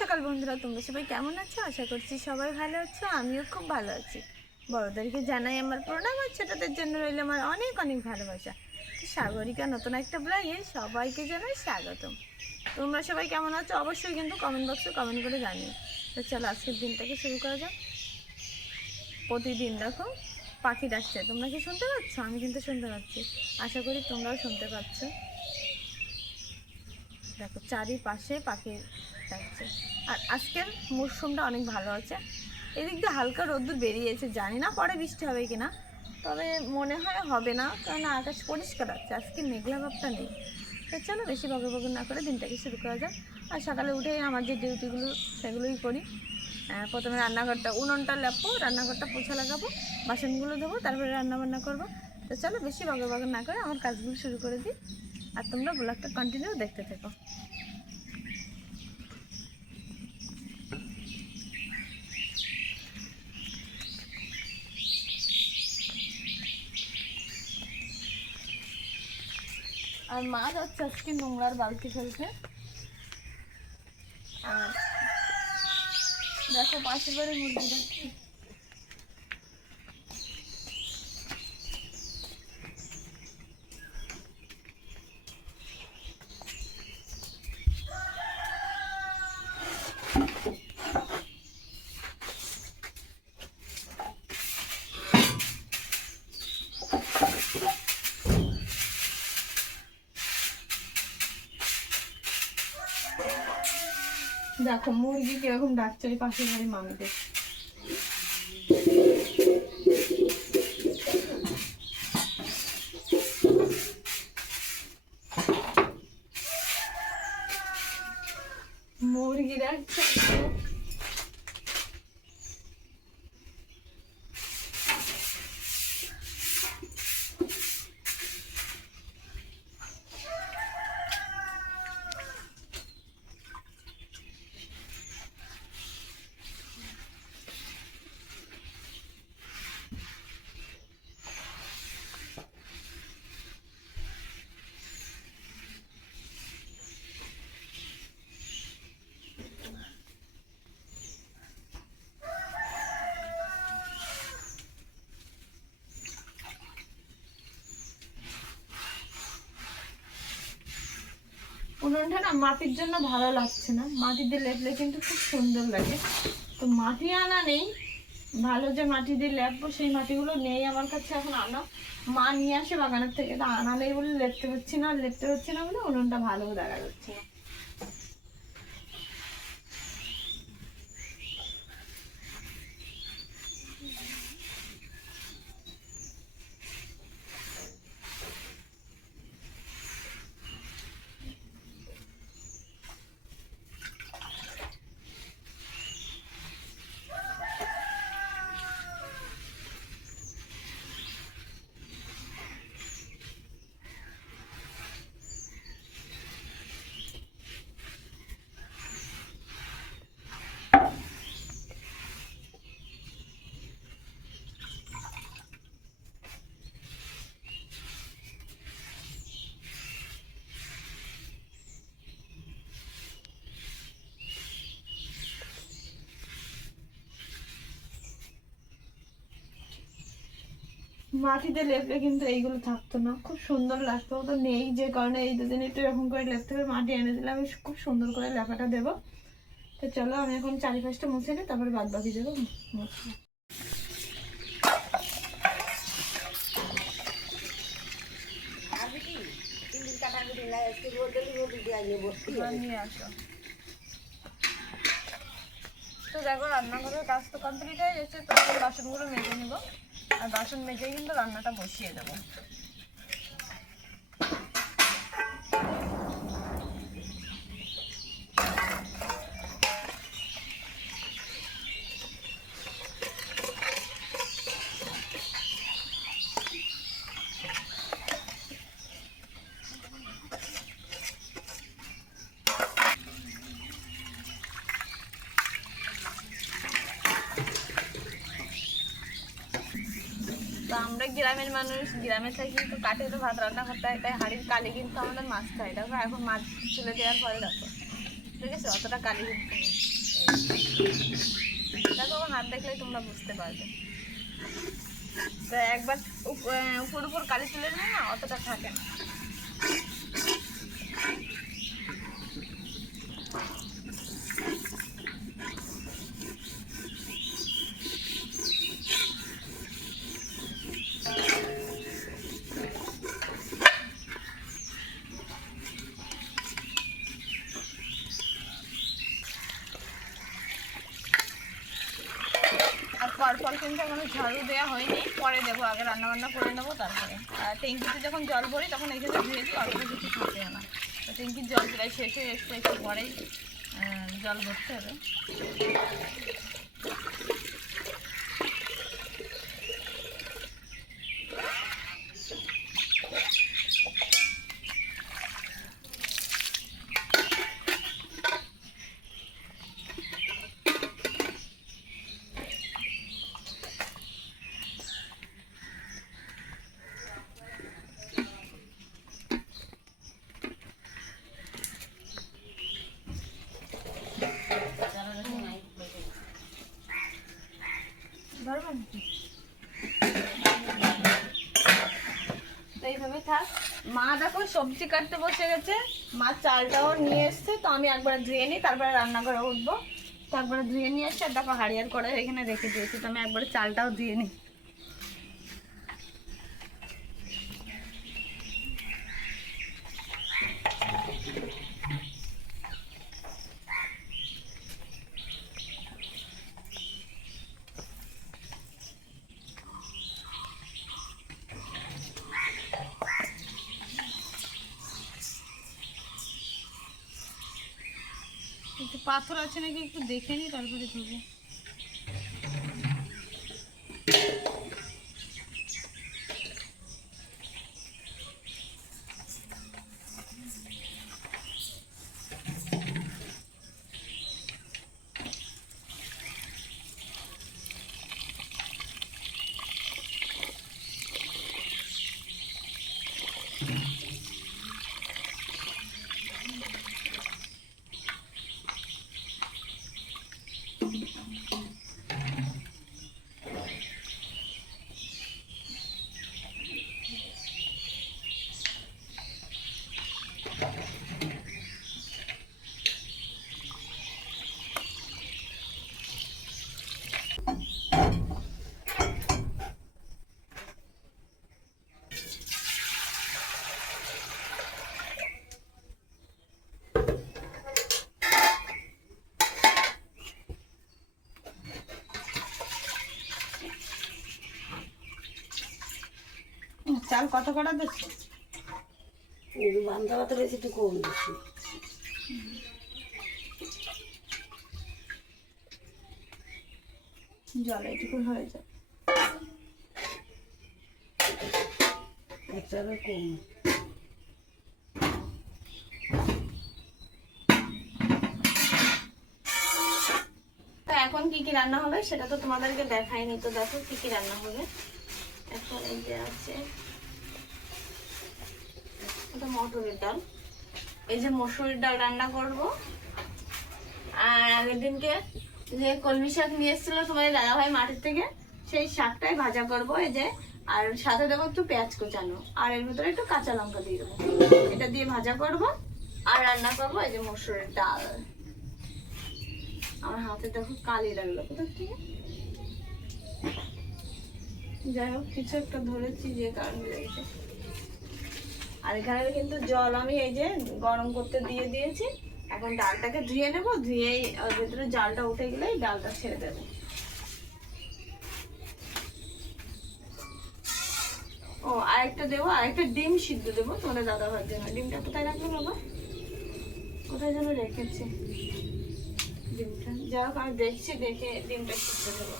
সকাল বন্ধুরা, তোমরা সবাই কেমন আছো? আশা করছি সবাই ভালো আছো, আমিও খুব ভালো আছি। বড়দেরকে জানাই আমার প্রণাম, আর ছোটদের জন্য রইল আমার অনেক অনেক ভালোবাসা। তো সাগরিকা নতুন একটা ব্লগে সবাইকে জানাই স্বাগতম। তোমরা সবাই কেমন আছো অবশ্যই কিন্তু কমেন্ট বক্সে কমেন্ট করে জানিও। তো চলো আজকের দিনটাকে শুরু করা যাক। প্রতিদিন দেখো পাখি ডাকছে, তোমরা কি শুনতে পাচ্ছ? আমি কিন্তু শুনতে পাচ্ছি, আশা করি তোমরাও শুনতে পাচ্ছ। দেখো চারিপাশে পাখি ডাকছে। আর আজকের মরশুমটা অনেক ভালো আছে। এদিক দিয়ে হালকা রোদ্দুর বেরিয়েছে, জানি না পরে বৃষ্টি হবে কি না, তবে মনে হয় হবে না, কারণ আকাশ পরিষ্কার আছে, আজকে মেঘলা ভাবটা নেই। তো চলো বেশি বকর না করে দিনটাকে শুরু করা যাক। আর সকালে উঠেই আমার যে ডিউটিগুলো সেগুলোই করি। প্রথমে রান্নাঘরটা উনুনটা লেপো, রান্নাঘরটা পোছা লাগাবো, বাসনগুলো ধোবো, তারপরে রান্নাবান্না করবো। তো চলো বেশি বকর না করে আমার কাজগুলো শুরু করে দিই, আর তোমরা ব্লগটা কন্টিনিউ দেখতে থেকো। আর মা যাচ্ছে আজকে নোংরার বালতি ফেলতে। আর দেখো পাশের বাড়ি মুরগি যাচ্ছে। দেখো মুরগি কিরকম ডাকছে ওই পাশের বাড়ি মামিদের। মুরগি ডাকছে। উনুনটা না মাটির জন্য ভালো লাগছে না, মাটি দিয়ে লেপলে কিন্তু খুব সুন্দর লাগে। তো মাটি আনা নেই, ভালো যে মাটি দিয়ে লেপবো সেই মাটিগুলো নেই আমার কাছে এখন। আনা মা নিয়ে আসে বাগানের থেকে, তা আনা নেই বলে লেপতে পারছি না, লেপতে পারছি না বলে উনুনটা ভালো দেখা যাচ্ছে না। মাটিতে লেপলে কিন্তু এইগুলো থাকতো না, খুব সুন্দর লাগতো। তো নেই যে কারণে এই দুদিন একটু এরকম করে লেপতে হবে, মাটি এনে দিলে আমি খুব সুন্দর করে লেপাটা দেবো। তো চলো আমি এখন চারিপাশটা মুছে নিই, তারপরে বাদ বাকি দেবো মুছে। নিয়ে আসো। তো দেখো রান্নাঘরের কাজ তো কমপ্লিট হয়ে গেছে, তো বাসনগুলো মেজে নিব, আর বাসন মেজেই কিন্তু রান্নাটা বসিয়ে দেবো। তো আমরা গ্রামের মানুষ, গ্রামে থাকি, তো কাঠে তো ভাত রান্না করতে হয়, তাই হাঁড়ির কালি কিন্তু আমাদের মাছ খাই। দেখো এখন মাছ তুলে দেওয়ার পরে দেখো ঠিক আছে, অতটা কালি কিন্তু নেই। দেখো আমার হাত দেখলেই তোমরা বুঝতে পারবে। তো একবার উপর উপর কালি তুলে নিয়ে না অতটা থাকে না। পরপর কিন্তু এখনো ঝাড়ু দেওয়া হয়নি, পরে দেবো। আগে রান্নাবান্না করে নেবো তারপরে। আর ট্যাঙ্কিতে যখন জল ভরি তখন এইখানে ধুয়ে দিই, অল্প কিছু থাকে না। তো ট্যাঙ্কির জল প্রায় শেষ হয়ে এসছে, একটু পরেই জল ভরতে হবে। এইভাবে থাক। মা দেখো সবজি কাটতে বসে গেছে, মা চালটাও নিয়ে এসছে। তো আমি একবার ধুয়ে নিই, তারপরে রান্নাঘরে উঠবো। তো একবারে ধুয়ে নিয়ে এসছে, আর দেখো হাড়িয়ার করে এখানে রেখে দিয়েছি। তো আমি একবারে চালটাও ধুয়ে নিই। একটু পাথর আছে নাকি একটু দেখে নিই, তারপরে ধুবো। চাল কত কটা দিচ্ছি? বান্ধা ভাতের একটু কম দিচ্ছি। জল এইটুকু হয়ে যায়, এক চালের কম। তো এখন কি কি রান্না হবে সেটা তো তোমাদেরকে দেখাইনি। তো দেখো কি কি রান্না হবে। এখন এই যে আছে এটা মটরের ডাল, এই যে মসুরির ডাল রান্না করব। আর আগের দিনকে যে কলমি শাক নিয়ে এসেছিল তোমাদের দাদাভাই মাঠের থেকে, সেই শাকটাই ভাজা করব এই যে। আর সাথে দেবো একটু পেঁয়াজ কোচানো, আর এর ভিতরে একটু কাঁচা লঙ্কা দিয়ে দেবো। এটা দিয়ে ভাজা করব আর রান্না করব এই যে মসুরির ডাল। আমার হাতে দেখো কালি লাগলো কোথা থেকে, যাই হোক কিছু একটা ধরেছি যে কারণে লেগেছে। আর এখানে কিন্তু জল আমি এই যে গরম করতে দিয়ে দিয়েছি। এখন ডালটাকে ধুয়ে নেব, ধুয়েই ওর ভিতরে জালটা উঠে গেলেই ডালটা ছেড়ে দেবো। ও আরেকটা দেবো, আরেকটা ডিম সিদ্ধ দেবো তোমাদের দাদা ভাইয়ের জন্য। ডিমটা কোথায় রাখলো বাবা, কোথায় যেন রেখেছে ডিমটা। যাই হোক আমি দেখছি, দেখে ডিমটা সিদ্ধ দেবো।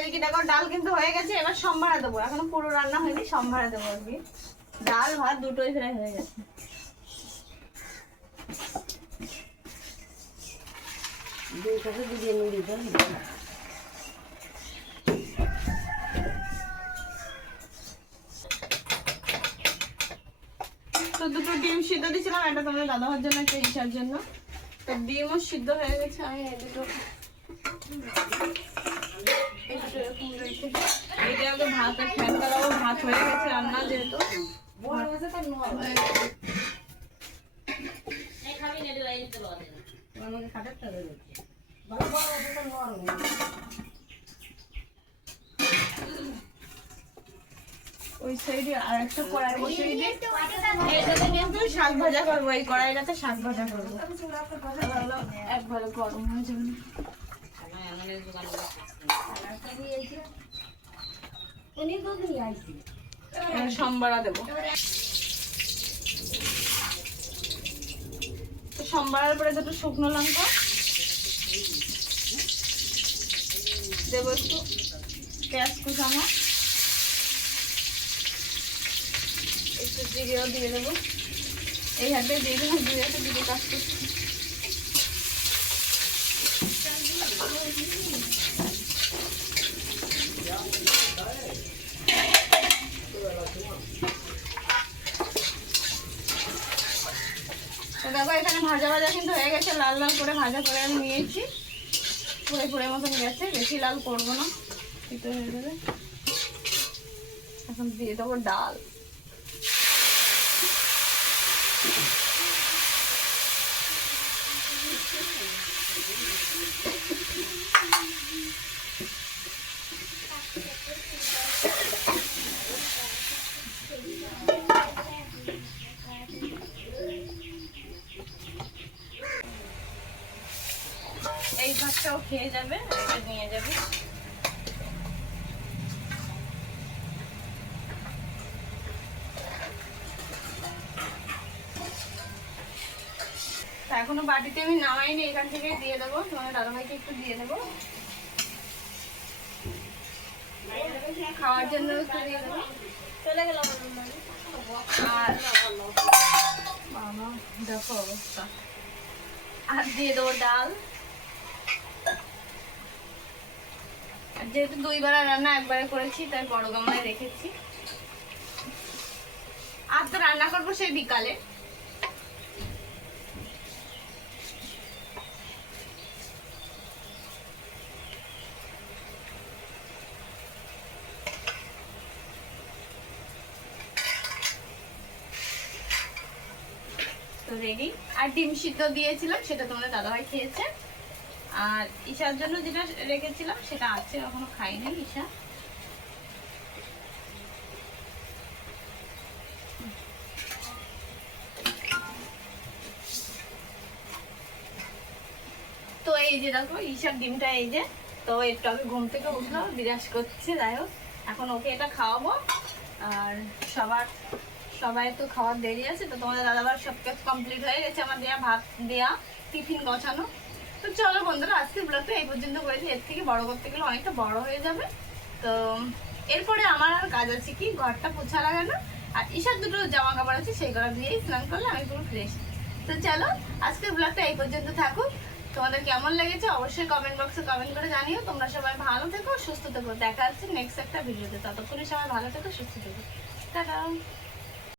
এদিকে দেখো ডাল কিন্তু হয়ে গেছে, এবার সম্ভারা দেবো। এখনো পুরো রান্না হয়নি, সম্ভারা দেবো আর কি। ডাল ভাত দুটোই ফ্রাই হয়ে গেছে। দুইটাকে দিয়ে নুড়ি দেন। তো দুটো ডিম সিদ্ধ দিয়েছিলাম, একটা তোমাদের দাদাভাইয়ের জন্য, একটা ঈশার জন্য। তো ডিমও সিদ্ধ হয়ে গেছে, আমি এই দুটো এরকম রেখে এইটা আগে ভাতে ফ্যান করাবো। ভাত হয়ে গেছে রান্না যেহেতু। ওই সাইডে আর একটা কড়াই বসিয়ে দিই। এটাতে কিন্তু শাক ভাজা করবো, এই কড়াইটাতে শাক ভাজা করবো। একবারে গরম হয়ে যাবে না। সম্বারা দেবো, সম্বারের পরে দুটো শুকনো লঙ্কা দেবো, একটু পেঁয়াজ কুচানো, একটু জিরেও দিয়ে দেবো। এই হাতে দিয়ে দেবো জিরেতে, দুটো কাজ করছি। তো দেখো এখানে ভাজা ভাজা কিন্তু হয়ে গেছে, লাল লাল করে ভাজা করে আমি নিয়েছি। পুরে পুরে মতন গেছে, বেশি লাল করবো না, তিতো হয়ে যাবে। এখন দিয়ে দেবো ডাল। এই ভাতটাও খেয়ে যাবে, এটা নিয়ে যাবে। এখনো বাটিতে আমি নামাইনি, এখান থেকে দিয়ে দেবো। তোমার দাদাভাইকে একটু দিয়ে দেবো, খাওয়ার জন্য একটু দিয়ে দেবো। চলে গেলাম। আর বাবা দেখো অবস্থা। আর দিয়ে দেবো ডাল। আর যেহেতু দুইবার রান্না একবারে করেছি, তাই বড় গামলায় রেখেছি। আর তো রান্না করবো সেই বিকালে। তো রেডি। আর ডিম সিদ্ধ দিয়েছিলাম, সেটা তোমাদের দাদাভাই খেয়েছে। আর ঈশার জন্য যেটা রেখেছিলাম সেটা আছে, এখনো খাইনি ঈশা। তো এই যে দেখো ঈশার ডিমটা, এই যে। তো একটু আগে ঘুম থেকে উঠলো, বিরাজ করছে, যাই হোক এখন ওকে এটা খাওয়াবো। আর সবাই তো খাওয়ার দেরি আছে। তো তোমাদের দাদাবার সব কাজ কমপ্লিট হয়ে গেছে, আমার দেয়া ভাত দেয়া, টিফিন গোছানো। তো চলো বন্ধুরা, আজকে ব্লগটা এই পর্যন্ত করেছি। এর থেকে বড় করতে গেলে অনেকটা বড় হয়ে যাবে। তো এরপরে আমার আর কাজ আছে কি, ঘরটা পোছা লাগানো। আর ঈশার দুটো জামা কাপড় আছে, সেই করা দিয়েই স্নান করলে আমি পুরো ফ্রেশ। তো চলো আজকের ব্লগটা এই পর্যন্ত থাকুক। তোমাদের কেমন লেগেছে অবশ্যই কমেন্ট বক্সে কমেন্ট করে জানিও। তোমরা সবাই ভালো থেকো, সুস্থ থেকো। দেখা হচ্ছে নেক্সট একটা ভিডিওতে। ততক্ষণে সবাই ভালো থেকো, সুস্থ থেকো। টাটা।